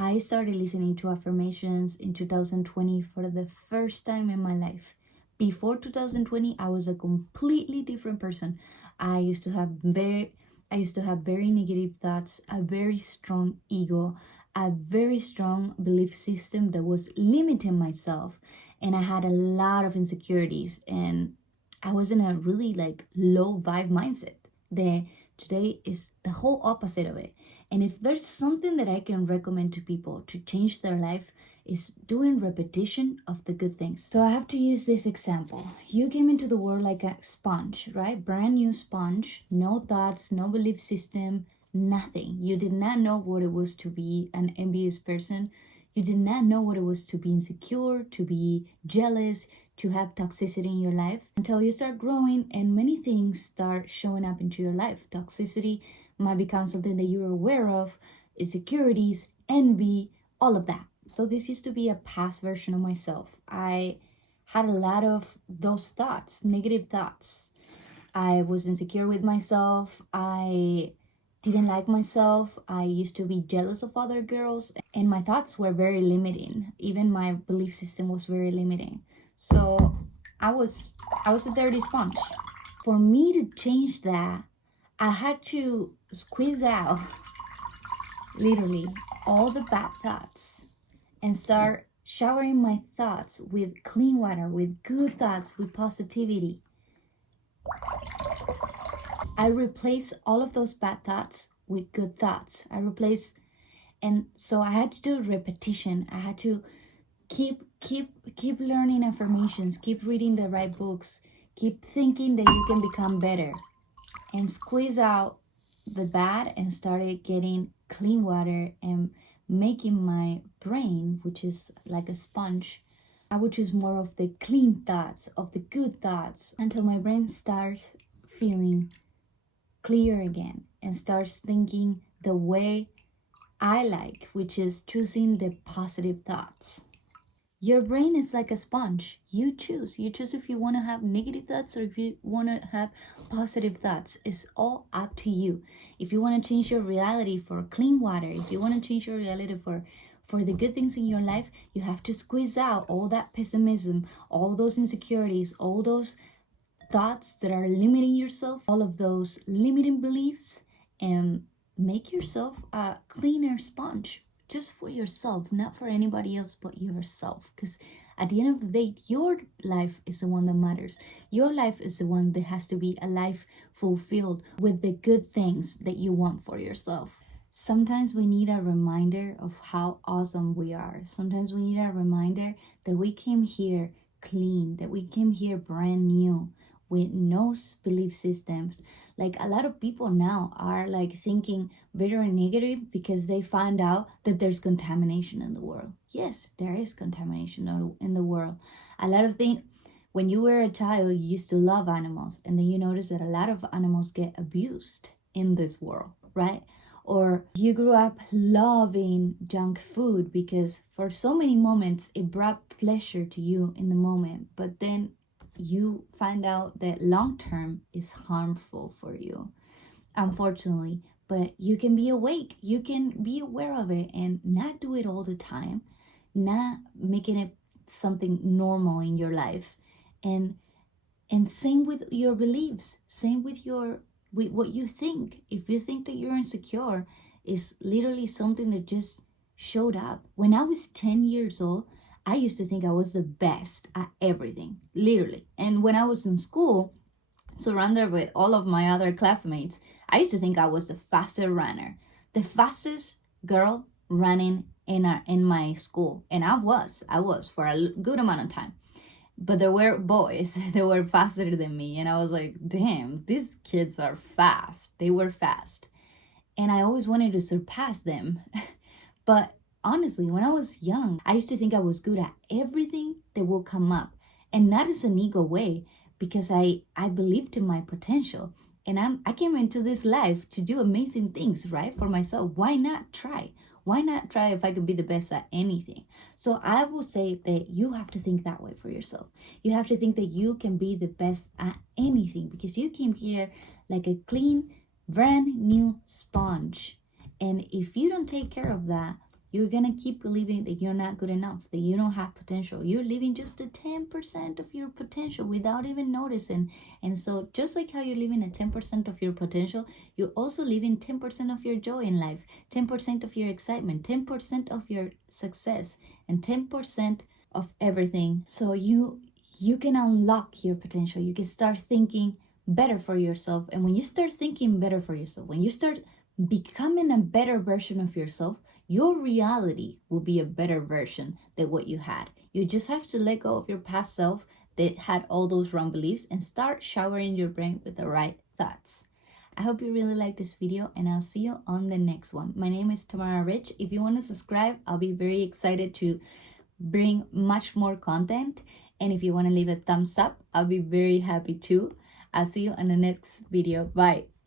I started listening to affirmations in 2020 for the first time in my life. Before 2020, I was a completely different person. I used to have very I used to have very negative thoughts, a very strong ego, a very strong belief system that was limiting myself, and I had a lot of insecurities, and I was in a really low vibe mindset. The Today is the whole opposite of it. And if there's something that I can recommend to people to change their life, is doing repetition of the good things. So I have to use this example. You came into the world like a sponge, right? Brand new sponge, no thoughts, no belief system, nothing. You did not know what it was to be an envious person. You did not know what it was to be insecure, to be jealous, to have toxicity in your life until you start growing and many things start showing up into your life. Toxicity might become something that you're aware of, insecurities, envy, all of that. So this used to be a past version of myself. I had a lot of those thoughts, negative thoughts. I was insecure with myself. I didn't like myself. I used to be jealous of other girls, and my thoughts were very limiting. Even my belief system was very limiting. So I was a dirty sponge. For me to change that, I had to squeeze out literally all the bad thoughts and start showering my thoughts with clean water, with good thoughts, with positivity. I replace all of those bad thoughts with good thoughts. And so I had to do repetition. I had to keep learning affirmations, keep reading the right books, keep thinking that you can become better, and squeeze out the bad and started getting clean water and making my brain, which is like a sponge, I would choose more of the clean thoughts, of the good thoughts, until my brain starts feeling clear again and starts thinking the way I like, which is choosing the positive thoughts. Your brain is like a sponge. You choose. You choose if you want to have negative thoughts or if you want to have positive thoughts. It's all up to you. If you want to change your reality for clean water, if you want to change your reality for the good things in your life, you have to squeeze out all that pessimism, all those insecurities, all those thoughts that are limiting yourself, all of those limiting beliefs, and make yourself a cleaner sponge just for yourself, not for anybody else but yourself. Because at the end of the day, your life is the one that matters. Your life is the one that has to be a life fulfilled with the good things that you want for yourself. Sometimes we need a reminder of how awesome we are. Sometimes we need a reminder that we came here clean, that we came here brand new, with no belief systems. Like a lot of people now are like thinking very negative because they find out that there's contamination in the world. Yes, there is contamination in the world. A lot of things, when you were a child, you used to love animals, and then you notice that a lot of animals get abused in this world, right? Or you grew up loving junk food because for so many moments it brought pleasure to you in the moment, but then you find out that long term is harmful for you, unfortunately. But you can be awake, you can be aware of it and not do it all the time, not making it something normal in your life. And same with your beliefs, same with what you think. If you think that you're insecure, is literally something that just showed up. When I was 10 years old, I used to think I was the best at everything, literally. And when I was in school, surrounded with all of my other classmates, I used to think I was the fastest runner, the fastest girl running in my school. And I was for a good amount of time. But there were boys that were faster than me. And I was like, damn, these kids are fast. They were fast. And I always wanted to surpass them. But honestly, when I was young, I used to think I was good at everything that will come up. And not as an ego way, because I believed in my potential. And I came into this life to do amazing things, right? For myself. Why not try? Why not try if I could be the best at anything? So I will say that you have to think that way for yourself. You have to think that you can be the best at anything because you came here like a clean, brand new sponge. And if you don't take care of that, you're gonna keep believing that you're not good enough, that you don't have potential. You're living just at 10% of your potential without even noticing. And so, just like how you're living at 10% of your potential, you're also living 10% of your joy in life, 10% of your excitement, 10% of your success, and 10% of everything. So you can unlock your potential. You can start thinking better for yourself. And when you start thinking better for yourself, when you start becoming a better version of yourself, your reality will be a better version than what you had. You just have to let go of your past self that had all those wrong beliefs and start showering your brain with the right thoughts. I hope you really like this video, and I'll see you on the next one. My name is Tamara Rich. If you want to subscribe, I'll be very excited to bring much more content. And if you want to leave a thumbs up, I'll be very happy too. I'll see you on the next video. Bye.